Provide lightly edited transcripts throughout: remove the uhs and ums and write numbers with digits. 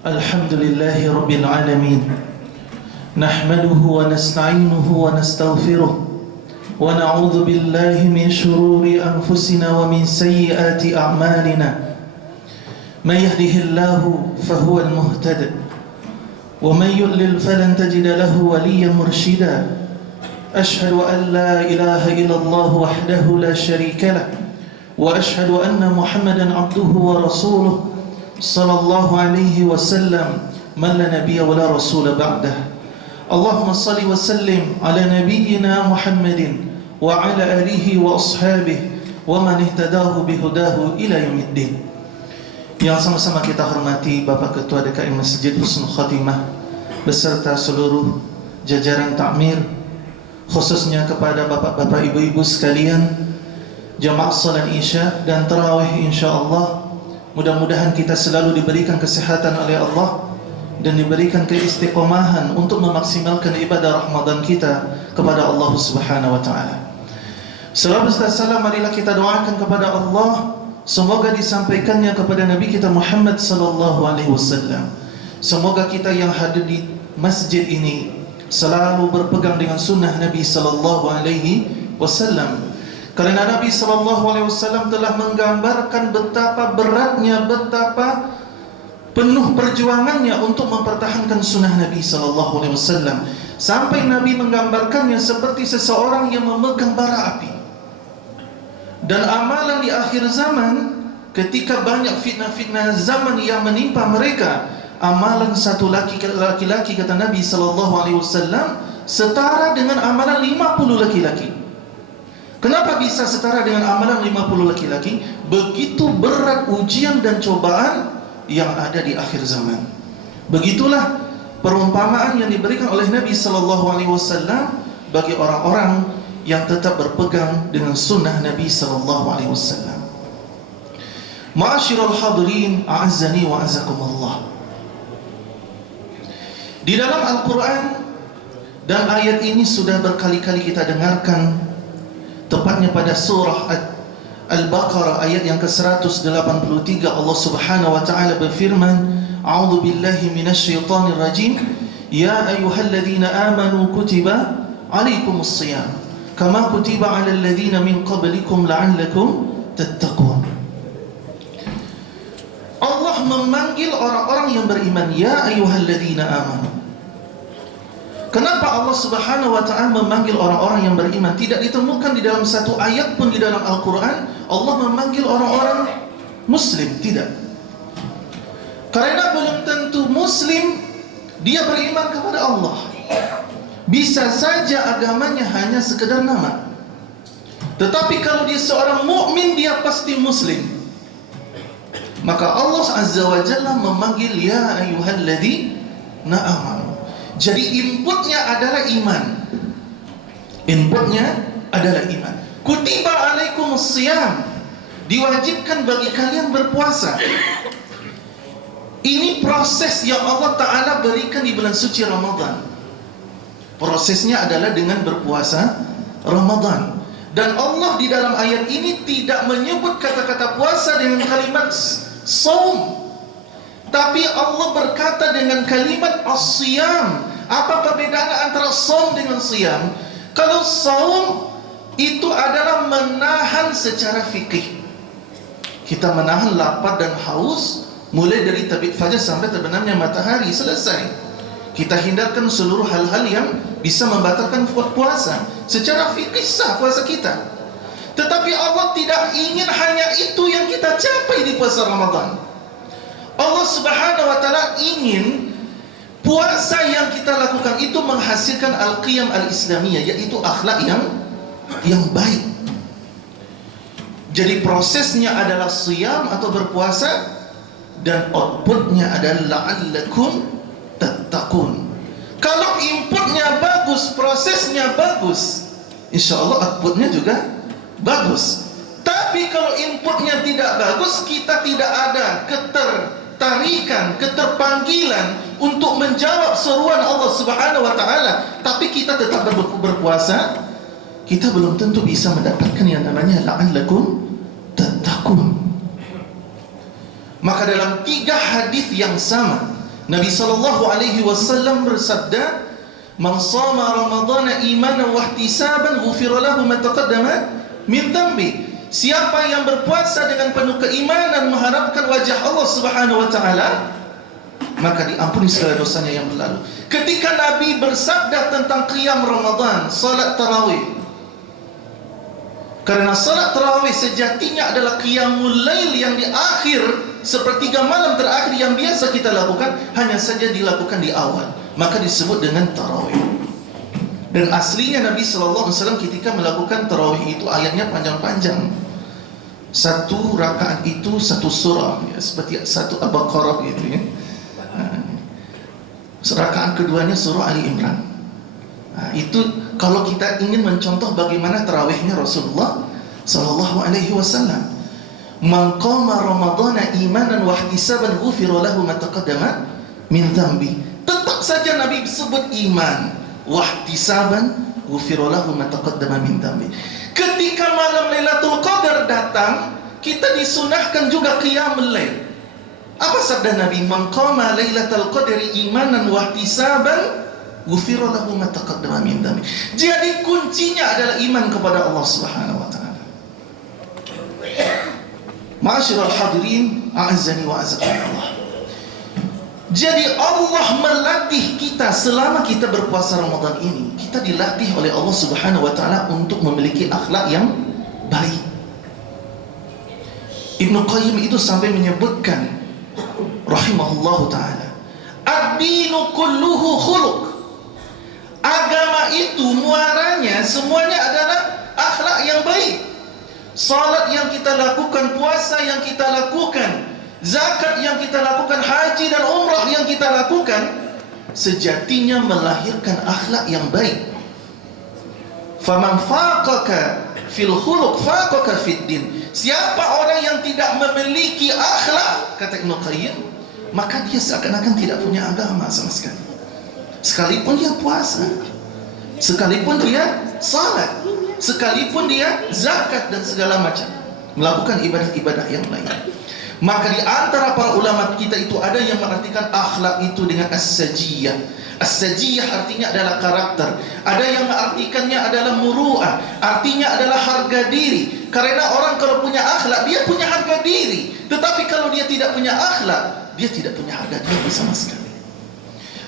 الحمد لله رب العالمين نحمده ونستعينه ونستغفره ونعوذ بالله من شرور أنفسنا ومن سيئات أعمالنا من يهده الله فهو المهتد ومن يضلل فلن تجد له وليا مرشدا أشهد أن لا إله إلا الله وحده لا شريك له وأشهد أن محمدا عبده ورسوله صلى الله عليه وسلم من لا نبي ولا رسول بعده اللهم صل وسلم على نبينا محمد وعلى آله وأصحابه ومن اهتداه بهداه إلى يوم الدين. Yang sama-sama kita hormati Bapak Ketua DKI Masjid Husnul Khatimah beserta seluruh jajaran takmir, khususnya kepada bapak-bapak ibu-ibu sekalian, jamaah salat Isya dan tarawih insyaallah. Mudah-mudahan kita selalu diberikan kesehatan oleh Allah dan diberikan keistiqomahan untuk memaksimalkan ibadah Ramadan kita kepada Allah Subhanahu wa taala. Salawat dan salam marilah kita doakan kepada Allah, semoga disampaikannya kepada Nabi kita Muhammad sallallahu alaihi wasallam. Semoga kita yang hadir di masjid ini selalu berpegang dengan sunnah Nabi sallallahu alaihi wasallam. Karena Nabi SAW telah menggambarkan betapa beratnya, betapa penuh perjuangannya untuk mempertahankan sunnah Nabi SAW. Sampai Nabi menggambarkannya seperti seseorang yang memegang bara api. Dan amalan di akhir zaman, ketika banyak fitnah-fitnah zaman yang menimpa mereka, amalan satu laki-laki kata Nabi SAW setara dengan amalan 50 laki-laki. Kenapa bisa setara dengan amalan 50 laki-laki? Begitu berat ujian dan cobaan yang ada di akhir zaman. Begitulah perumpamaan yang diberikan oleh Nabi SAW bagi orang-orang yang tetap berpegang dengan sunnah Nabi SAW. Ma'asyiral hadirin, a'azzani wa a'azzakumullah. Di dalam Al-Quran, dan ayat ini sudah berkali-kali kita dengarkan, tepatnya pada surah Al-Baqarah ayat yang ke-183, Allah Subhanahu wa taala berfirman, A'udzu billahi minasyaitonir rajim, ya ayyuhalladzina amanu kutiba 'alaikumus shiyam kama kutiba 'alal ladzina min qablikum la'allakum tattaqun. Allah memanggil orang-orang yang beriman, ya ayyuhalladzina amanu. Kenapa Allah Subhanahu wa taala memanggil orang-orang yang beriman? Tidak ditemukan di dalam satu ayat pun di dalam Al-Quran Allah memanggil orang-orang muslim, tidak. Karena belum tentu muslim dia beriman kepada Allah. Bisa saja agamanya hanya sekedar nama. Tetapi kalau dia seorang mukmin, dia pasti muslim. Maka Allah Azza wa Jalla memanggil ya ayyuhalladzina amanu. Jadi inputnya adalah iman. Inputnya adalah iman. Kutiba alaikumus shiyam, diwajibkan bagi kalian berpuasa. Ini proses yang Allah Ta'ala berikan di bulan suci Ramadan. Prosesnya adalah dengan berpuasa Ramadan. Dan Allah di dalam ayat ini tidak menyebut kata-kata puasa dengan kalimat saum, tapi Allah berkata dengan kalimat as-siyam. Apa perbedaan antara saum dengan siyam? Kalau saum itu adalah menahan secara fikih. Kita menahan lapar dan haus mulai dari terbit fajar sampai terbenamnya matahari, selesai. Kita hindarkan seluruh hal-hal yang bisa membatalkan puasa. Secara fikih sah puasa kita. Tetapi Allah tidak ingin hanya itu yang kita capai di puasa Ramadan. Allah Subhanahu wa taala ingin puasa yang kita lakukan itu menghasilkan al-qiyam al-islamiyah, yaitu akhlak yang baik. Jadi prosesnya adalah siyam atau berpuasa, dan outputnya adalah la'allakum tattaqun. Kalau inputnya bagus, prosesnya bagus, insyaallah outputnya juga bagus. Tapi kalau inputnya tidak bagus, kita tidak ada ketertarikan, keterpanggilan untuk menjawab seruan Allah Subhanahu wa taala, tapi kita tetap berpuasa, kita belum tentu bisa mendapatkan yang namanya la'allakum tattaqun. Maka dalam 3 hadis yang sama Nabi SAW bersabda, "Man shama Ramadhana imanan wa ihtisaban ghufira lahu ma taqaddama min dhanbi." Siapa yang berpuasa dengan penuh keimanan mengharapkan wajah Allah Subhanahu wa taala, maka diampuni segala dosanya yang berlalu. Ketika Nabi bersabda tentang qiyam Ramadan, salat tarawih, karena salat tarawih sejatinya adalah qiyamul lail yang di akhir sepertiga malam terakhir yang biasa kita lakukan, hanya saja dilakukan di awal, maka disebut dengan tarawih. Dan aslinya Nabi SAW ketika melakukan tarawih itu ayatnya panjang-panjang. Satu rakaat itu satu surah, ya, seperti satu Al-Baqarah gitu ya. Rakaat keduanya surah Ali Imran. Itu kalau kita ingin mencontoh bagaimana tarawihnya Rasulullah SAW. Man qama Ramadhana imanan wa ihtisaban ghufira lahu ma taqaddama min dhanbi. Tetap saja Nabi sebut iman, wahtisaban ghufira lahu ma taqaddama min dhanbi. Ketika malam Lailatul Qadar datang, kita disunahkan juga qiyamul lail. Apa sabda Nabi? Man qama Lailatul Qadri imanan wahtisaban ghufira lahu ma taqaddama min dhanbi. Jadi kuncinya adalah iman kepada Allah Subhanahu wa taala. Ma'asyiral hadirin, a'azzani wa a'azzakumullah. Jadi Allah melatih kita selama kita berpuasa Ramadan ini. Kita dilatih oleh Allah Subhanahu wa taala untuk memiliki akhlak yang baik. Ibnu Qayyim itu sampai menyebutkan rahimahullahu taala, ad-dinu kulluhu khuluq. Agama itu muaranya semuanya adalah akhlak yang baik. Salat yang kita lakukan, puasa yang kita lakukan, zakat yang kita lakukan, haji dan umrah yang kita lakukan, sejatinya melahirkan akhlak yang baik. Faman faqaka fil khuluq faqaka fid din. Siapa orang yang tidak memiliki akhlak, kata Ibnu Qayyim, maka dia seakan-akan tidak punya agama sama sekali. Sekalipun dia puasa, sekalipun dia salat, sekalipun dia zakat dan segala macam, melakukan ibadah-ibadah yang lain. Maka di antara para ulama kita itu ada yang mengartikan akhlak itu dengan as-sajiyah. As-sajiyah artinya adalah karakter. Ada yang mengartikannya adalah muru'ah, artinya adalah harga diri. Karena orang kalau punya akhlak, dia punya harga diri. Tetapi kalau dia tidak punya akhlak, dia tidak punya harga diri sama sekali.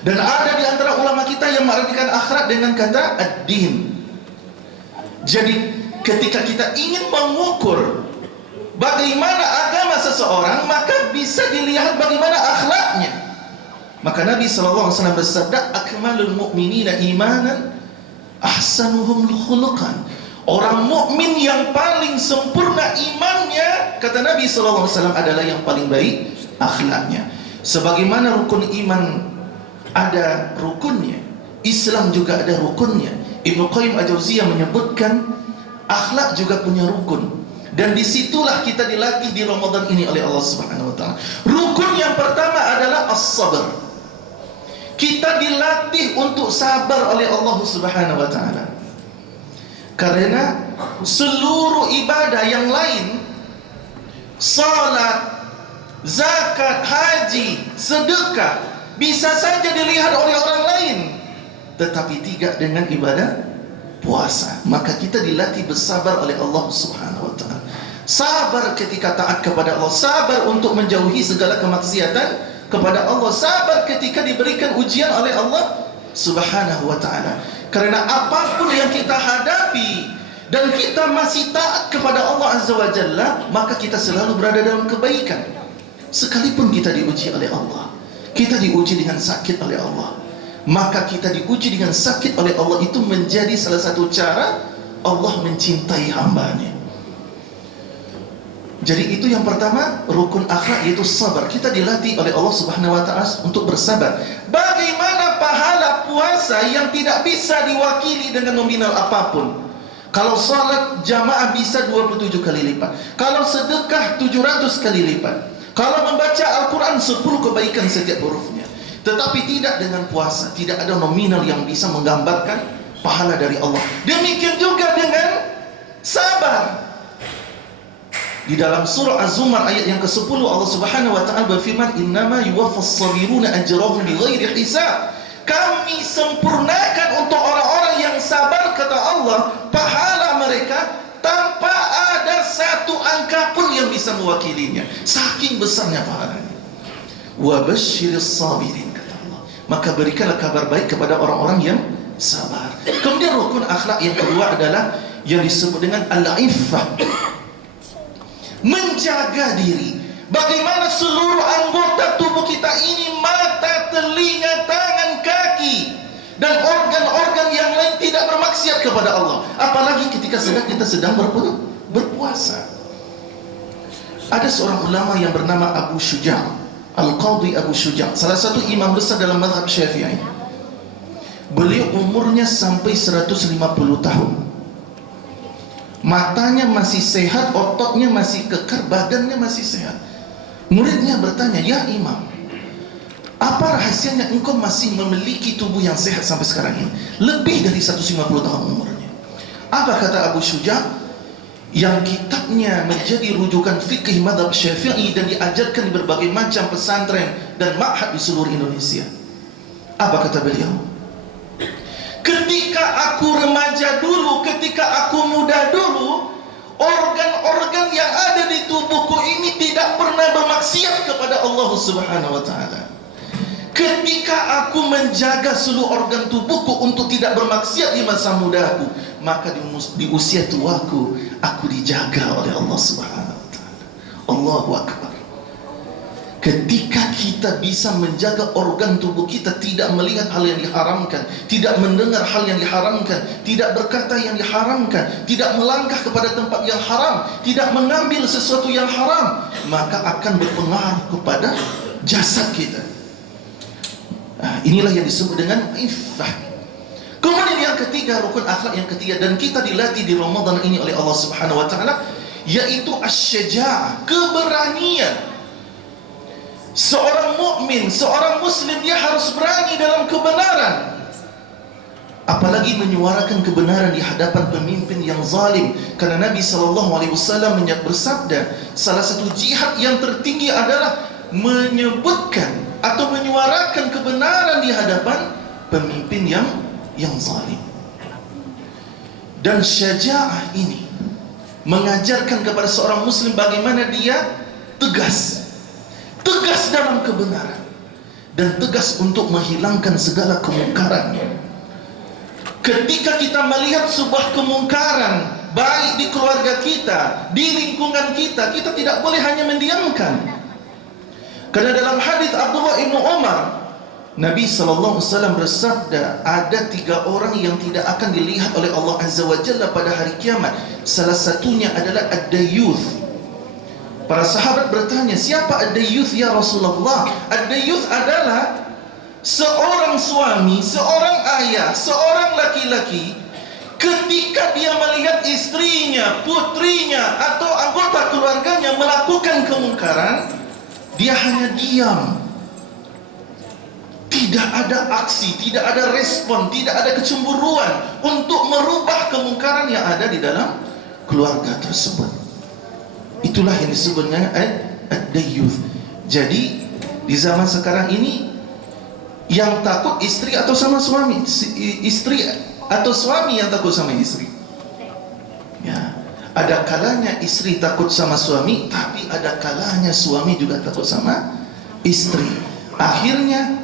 Dan ada di antara ulama kita yang mengartikan akhlak dengan kata ad-din. Jadi ketika kita ingin mengukur bagaimana agama seseorang, maka bisa dilihat bagaimana akhlaknya. Maka Nabi SAW bersabda, akmalul mu'minina imanan ahsanuhum khuluqan. Orang mukmin yang paling sempurna imannya, kata Nabi SAW, adalah yang paling baik akhlaknya. Sebagaimana rukun iman ada rukunnya, Islam juga ada rukunnya. Ibnu Qayyim Al-Jauziyah menyebutkan akhlak juga punya rukun. Dan disitulah kita dilatih di Ramadan ini oleh Allah Subhanahu wa taala. Rukun yang pertama adalah as-sabr. Kita dilatih untuk sabar oleh Allah Subhanahu wa taala. Karena seluruh ibadah yang lain, salat, zakat, haji, sedekah, bisa saja dilihat oleh orang lain, tetapi tidak dengan ibadah puasa. Maka kita dilatih bersabar oleh Allah Subhanahu wa taala. Sabar ketika taat kepada Allah, sabar untuk menjauhi segala kemaksiatan kepada Allah, sabar ketika diberikan ujian oleh Allah Subhanahu wa taala. Karena apapun yang kita hadapi dan kita masih taat kepada Allah Azza wa Jalla, maka kita selalu berada dalam kebaikan. Sekalipun kita diuji oleh Allah, kita diuji dengan sakit oleh Allah, maka kita diuji dengan sakit oleh Allah itu menjadi salah satu cara Allah mencintai hambanya. Jadi itu yang pertama, rukun akhlak, yaitu sabar. Kita dilatih oleh Allah Subhanahu wa taala untuk bersabar. Bagaimana pahala puasa yang tidak bisa diwakili dengan nominal apapun? Kalau salat jamaah bisa 27 kali lipat, kalau sedekah 700 kali lipat, kalau membaca Al-Quran 10 kebaikan setiap hurufnya. Tetapi tidak dengan puasa, tidak ada nominal yang bisa menggambarkan pahala dari Allah. Demikian juga dengan sabar. Di dalam surah Az-Zumar ayat yang ke-10 Allah Subhanahu wa taala berfirman, "Innama yuwaffas sabiruna ajrahum bighairi hisab." Kami sempurnakan untuk orang-orang yang sabar, kata Allah, pahala mereka tanpa ada satu angka pun yang bisa mewakilinya. Saking besarnya pahalanya. Wa basyiris sabirin, kata Allah. Maka berikanlah kabar baik kepada orang-orang yang sabar. Kemudian rukun akhlak yang kedua adalah yang disebut dengan al-iffah. Menjaga diri. Bagaimana seluruh anggota tubuh kita ini, mata, telinga, tangan, kaki, dan organ-organ yang lain tidak bermaksiat kepada Allah. Apalagi ketika kita sedang berpuasa. Ada seorang ulama yang bernama Abu Syuja', Al-Qadhi Abu Syuja', salah satu imam besar dalam mazhab Syafi'i. Beliau umurnya sampai 150 tahun. Matanya masih sehat, ototnya masih kekar, badannya masih sehat. Muridnya bertanya, "Ya imam, apa rahasianya engkau masih memiliki tubuh yang sehat sampai sekarang ini? Lebih dari 150 tahun umurnya." Apa kata Abu Syuja'? Yang kitabnya menjadi rujukan fikih mazhab Syafi'i dan diajarkan di berbagai macam pesantren dan ma'had di seluruh Indonesia. Apa kata beliau? Ketika aku remaja dulu, ketika aku muda dulu, organ-organ yang ada di tubuhku ini tidak pernah bermaksiat kepada Allah Subhanahu wa taala. Ketika aku menjaga seluruh organ tubuhku untuk tidak bermaksiat di masa mudaku, maka di usia tuaku aku dijaga oleh Allah Subhanahu wa taala. Allahu akbar. Ketika kita bisa menjaga organ tubuh kita, tidak melihat hal yang diharamkan, tidak mendengar hal yang diharamkan, tidak berkata yang diharamkan, tidak melangkah kepada tempat yang haram, tidak mengambil sesuatu yang haram, maka akan berpengaruh kepada jasad kita. Inilah yang disebut dengan iffah. Kemudian yang ketiga, rukun akhlak yang ketiga, dan kita dilatih di Ramadan ini oleh Allah Subhanahu wa taala, yaitu asy-syaja'ah, keberanian. Seorang mukmin, seorang muslim, dia harus berani dalam kebenaran. Apalagi menyuarakan kebenaran di hadapan pemimpin yang zalim. Karena Nabi SAW bersabda, salah satu jihad yang tertinggi adalah menyebutkan atau menyuarakan kebenaran di hadapan pemimpin yang zalim. Dan syaja'ah ini mengajarkan kepada seorang muslim bagaimana dia tegas dalam kebenaran dan tegas untuk menghilangkan segala kemungkaran. Ketika kita melihat sebuah kemungkaran baik di keluarga kita, di lingkungan kita, kita tidak boleh hanya mendiamkan. Karena dalam hadis Abdullah ibnu Umar, Nabi SAW bersabda, ada 3 orang yang tidak akan dilihat oleh Allah Azza wa Jalla pada hari kiamat. Salah satunya adalah ad-dayyuth. Para sahabat bertanya, siapa ad-dayyuth ya Rasulullah? Ad-dayyuth adalah seorang suami, seorang ayah, seorang laki-laki, ketika dia melihat istrinya, putrinya, atau anggota keluarganya melakukan kemungkaran, dia hanya diam. Tidak ada aksi, tidak ada respon, tidak ada kecemburuan untuk merubah kemungkaran yang ada di dalam keluarga tersebut. Itulah yang disebut dengan ad-dayyuth. Jadi di zaman sekarang ini, yang takut istri atau sama suami, istri atau suami yang takut sama istri. Ya, ada kalanya istri takut sama suami, tapi ada kalanya suami juga takut sama istri. Akhirnya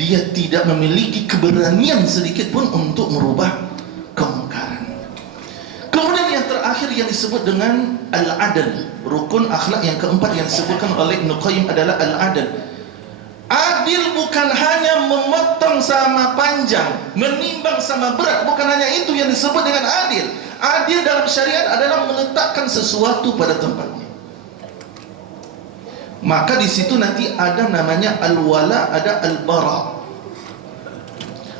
dia tidak memiliki keberanian sedikit pun untuk merubah kemungkaran. Kemudian yang terakhir yang disebut dengan al-adl, rukun akhlak yang keempat yang disebutkan oleh Ibnu Qayyim adalah al-adl. Adil bukan hanya memotong sama panjang, menimbang sama berat, bukan hanya itu yang disebut dengan adil. Adil dalam syariat adalah meletakkan sesuatu pada tempatnya. Maka di situ nanti ada namanya al-wala, ada al-bara.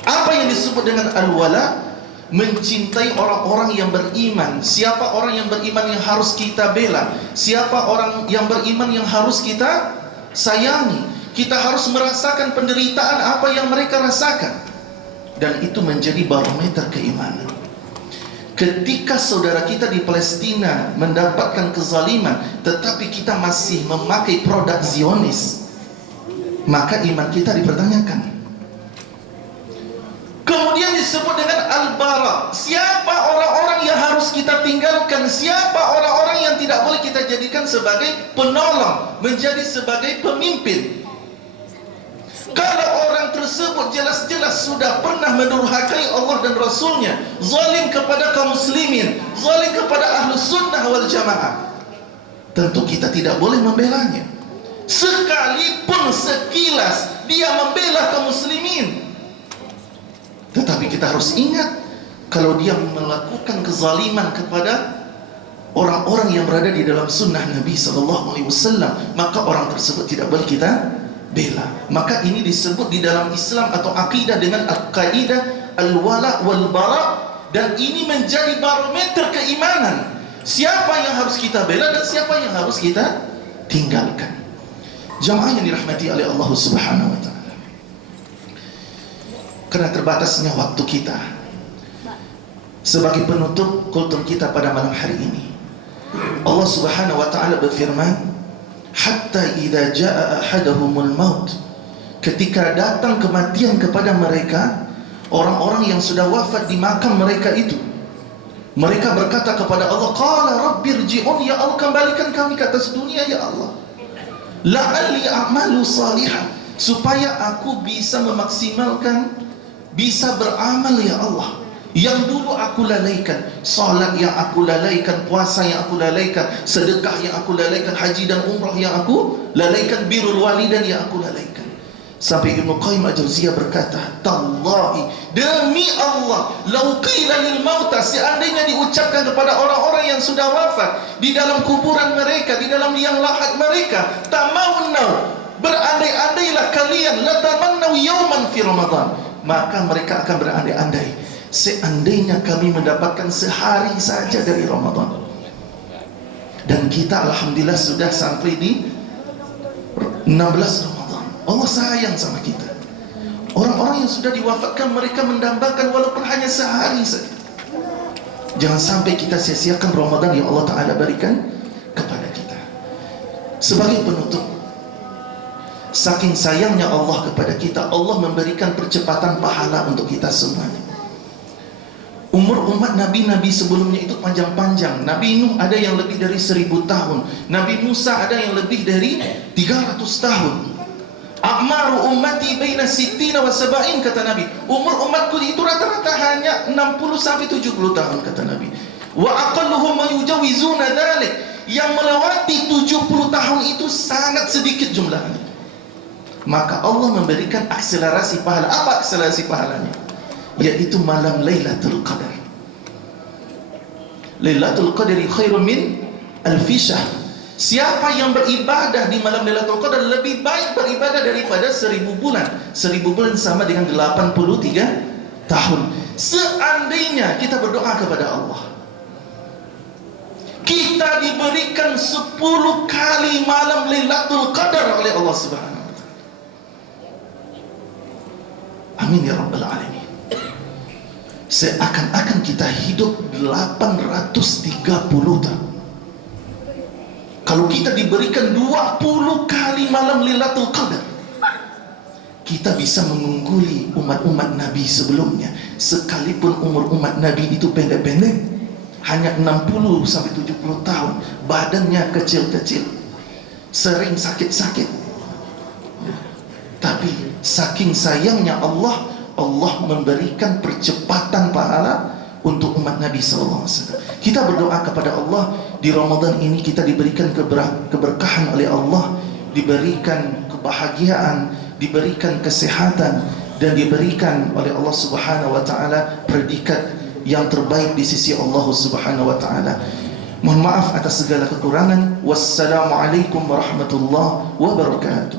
Apa yang disebut dengan al-wala? Mencintai orang-orang yang beriman. Siapa orang yang beriman yang harus kita bela? Siapa orang yang beriman yang harus kita sayangi? Kita harus merasakan penderitaan apa yang mereka rasakan. Dan itu menjadi barometer keimanan. Ketika saudara kita di Palestina mendapatkan kezaliman, tetapi kita masih memakai produk Zionis, maka iman kita dipertanyakan. Kemudian disebut dengan al-bara. Siapa orang-orang yang harus kita tinggalkan? Siapa orang-orang yang tidak boleh kita jadikan sebagai penolong, menjadi sebagai pemimpin? Kalau orang tersebut jelas-jelas sudah pernah mendurhakai Allah dan Rasulnya, zalim kepada kaum muslimin, zalim kepada ahlus sunnah wal jamaah, tentu kita tidak boleh membelanya. Sekalipun sekilas dia membela kaum muslimin, tetapi kita harus ingat, kalau dia melakukan kezaliman kepada orang-orang yang berada di dalam sunnah Nabi SAW, maka orang tersebut tidak boleh kita bela. Maka ini disebut di dalam Islam atau akidah dengan al-qaidah al-wala wal-bara, dan ini menjadi barometer keimanan. Siapa yang harus kita bela dan siapa yang harus kita tinggalkan. Jamaah yang dirahmati oleh Allah Subhanahu wa taala. Karena terbatasnya waktu kita, sebagai penutup kultum kita pada malam hari ini, Allah Subhanahu wa taala berfirman, hatta idza jaa ahadahumul maut, ketika datang kematian kepada mereka, orang-orang yang sudah wafat di makam mereka itu, mereka berkata kepada Allah, qala rabbirji'un, ya Allah kembalikan kami ke atas dunia ya Allah, la'alli a'malu salihan, supaya aku bisa memaksimalkan, bisa beramal ya Allah, yang dulu aku lalaikan, salat yang aku lalaikan, puasa yang aku lalaikan, sedekah yang aku lalaikan, haji dan umrah yang aku lalaikan, birrul walidain yang aku lalaikan. Sampai Ibnu Qayyim al-Jauziyah berkata, tallahi, demi Allah, lau qila lil mauta, seandainya diucapkan kepada orang-orang yang sudah wafat di dalam kuburan mereka, di dalam liang lahat mereka, tamannau, berandai-andailah kalian, latamannau yauman fi Ramadan, maka mereka akan berandai-andai, seandainya kami mendapatkan sehari saja dari Ramadan. Dan kita alhamdulillah sudah sampai di 16 Ramadan. Allah sayang sama kita. Orang-orang yang sudah diwafatkan, mereka mendambakan walaupun hanya sehari saja. Jangan sampai kita sia-siakan Ramadan yang Allah Ta'ala berikan kepada kita. Sebagai penutup, saking sayangnya Allah kepada kita, Allah memberikan percepatan pahala untuk kita semuanya. Umur umat Nabi-Nabi sebelumnya itu panjang-panjang. Nabi Nuh ada yang lebih dari 1000 tahun. Nabi Musa ada yang lebih dari 300 tahun. A'maru ummati baina sittina wa sab'in, kata Nabi. Umur umatku itu rata-rata hanya 60 sampai 70 tahun, kata Nabi. Wa aqalluhum ma yujawizuna dzalik. Yang melewati 70 tahun itu sangat sedikit jumlahnya. Maka Allah memberikan akselerasi pahala. Apa akselerasi pahalanya? Yaitu malam Lailatul Qadar. Lailatul Qadri khairun min alfi syahr. Siapa yang beribadah di malam Lailatul Qadar lebih baik beribadah daripada 1000 bulan. 1000 bulan sama dengan 83 tahun. Seandainya kita berdoa kepada Allah, kita diberikan 10 kali malam Lailatul Qadar oleh Allah Subhanahu wa taala. Amin ya rabbal alamin. Seakan-akan kita hidup 830 tahun. Kalau kita diberikan 20 kali malam Lailatul Qadar, kita bisa mengungguli umat-umat Nabi sebelumnya. Sekalipun umur umat Nabi itu pendek-pendek, hanya 60 sampai 70 tahun, badannya kecil-kecil, sering sakit-sakit. Tapi saking sayangnya Allah, Allah memberikan percepatan pahala untuk umat Nabi SAW. Kita berdoa kepada Allah, di Ramadan ini kita diberikan keberkahan oleh Allah, diberikan kebahagiaan, diberikan kesehatan, dan diberikan oleh Allah Subhanahu wa taala predikat yang terbaik di sisi Allah Subhanahu wa taala. Mohon maaf atas segala kekurangan. Wassalamualaikum warahmatullahi wabarakatuh.